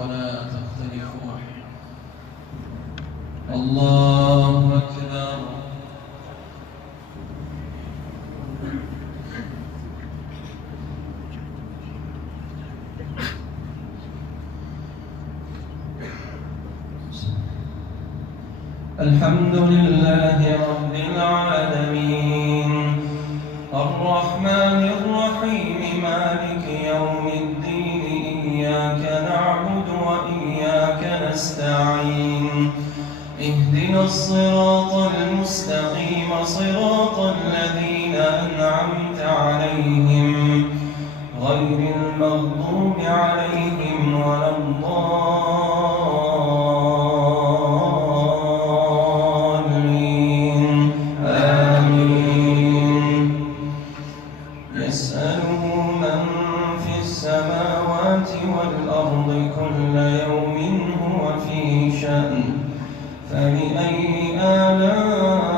ولا تختلفوا. الله أكبر. الحمد لله رب العالمين الرحمن الرحيم مالك يوم الدين إياك نعبد وإياك نستعين اهدنا الصراط المستقيم صراط الذين أنعمت عليهم غير المغضوب عليهم ولا الضالين. آمين. يسأله من في السماوات والأرض كل يوم هو في شأن فبأي آلاء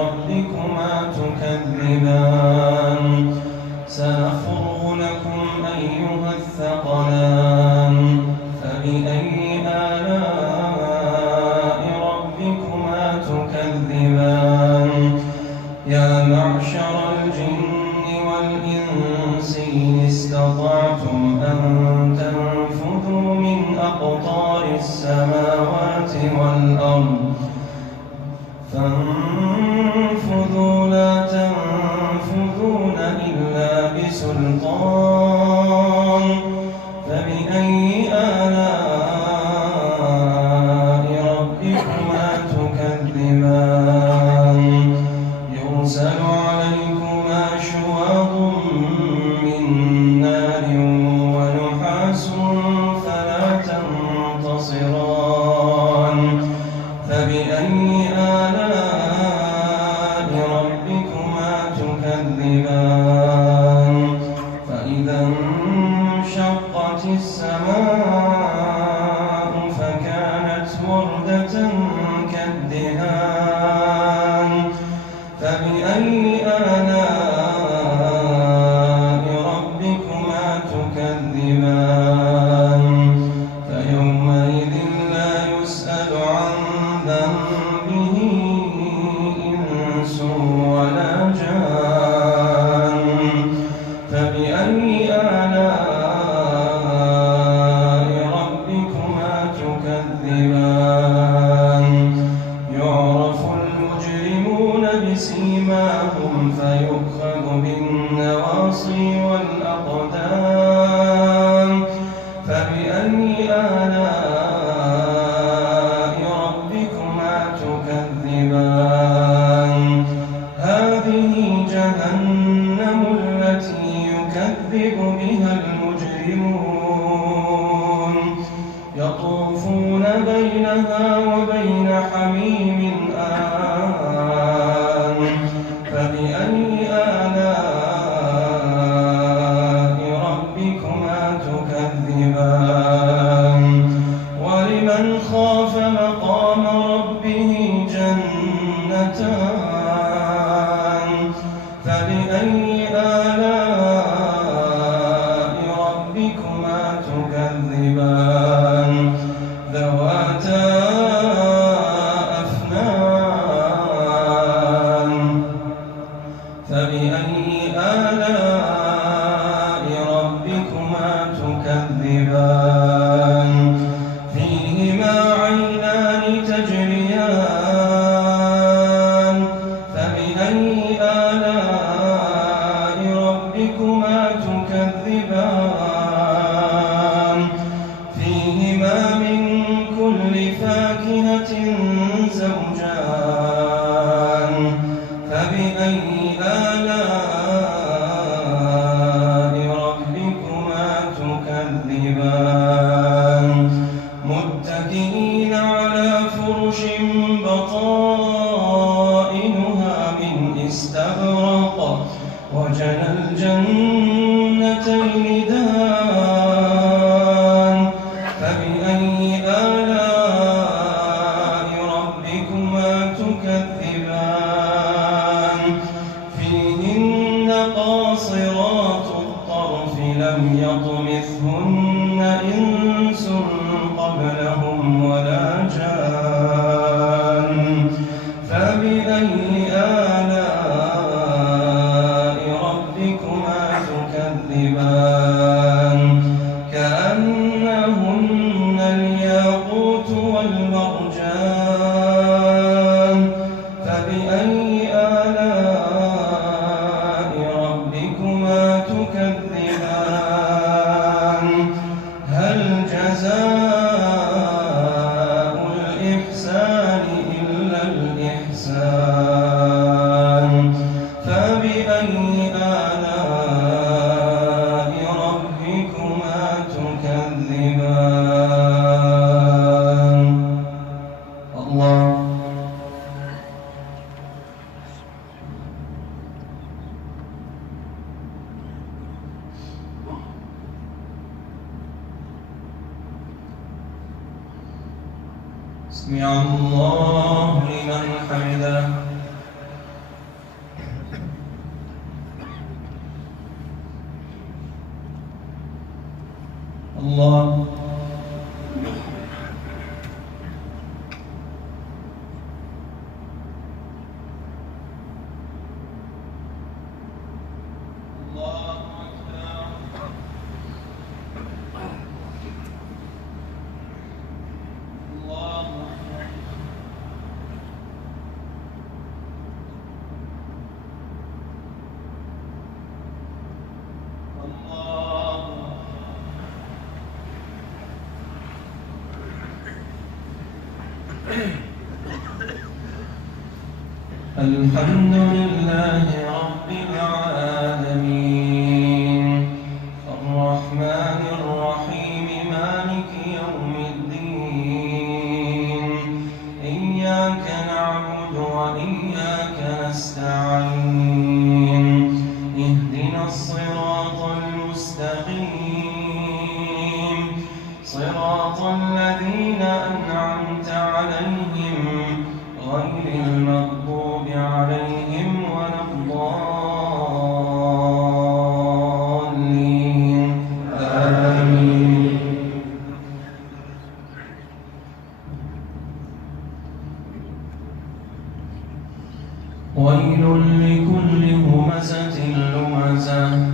ربكما تكذبان سنفرغ لكم أيها الثقلان فبأي آلاء ربكما تكذبان يا معشر الجن والإنس إن استطعتم أن تنفذوا من أقطار السماوات والأرض فانفذوا لا تنفذون إلا بسلطان فبأي آلاء ربكما تكذبان يرسل عليكما شواظ من نار ونحاس فلا تنتصران فبأي آلاء ربكما تكذبان فإذا انشقت السماء فكانت وردة كالدهان فبأي آلاء ربكما تكذبان فيومئذ لا يسأل عن ذنبه إنس ولا جان فبأي آلاء ربكما تكذبان يعرف المجرمون بسيماهم فيؤخذ بالنواصي والأقدام فبأي آلاء ربكما تكذبان هذه جهنم التي يكذب بها المجرمون يطوفون بينها وبين حميم آن فبأي آلاء ربكما تكذبان ولمن خاف مقام ربه جنتان فبأي آلاء ربكما تكذبان ذواتا أفنان فبأي آلاء ربكما تكذبان فيهما عينان تجريان فبأي آلاء ربكما تكذبان فيهما من كل فاكهة زوجان فبأي آلاء ربكما تكذبان متكئين على فرش بطائنها من استبرق وجنى الجنتين دان فبأي آلاء ربكما تكذبان فيهن قاصرات الطرف لم يطمثهن إنس قبلهم ولا جان فبأي آلاء ربكما تكذبان كأنهن الياقوت والمرجان فبأي آلاء ربكما تكذبان هل جزاء الإحسان إلا الإحسان فبأي آلاء ربكما تكذبان الله سمع الله لمن حمده الله الحمد لله رب العالمين الرحمن الرحيم مالك يوم الدين إياك نعبد وإياك نستعين اهدنا الصراط المستقيم صراط الذين أنعمت عليهم غير المغضوب عليهم ولا الضالين آمين ويل لكل همزة لمزة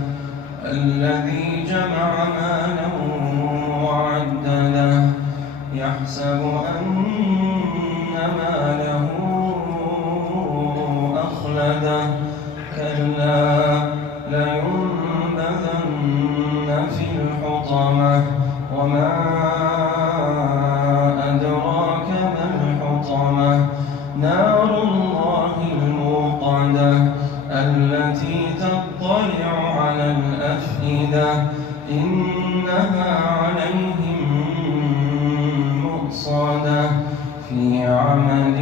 الذي جمع مالا وعدده يحسب أن ماله أخلده كلا لينبذن في الحطمة وما أدراك ما الحطمة نار الله الموقدة التي تطلع على الأفئدة إنها عليهم مؤصدة في عمل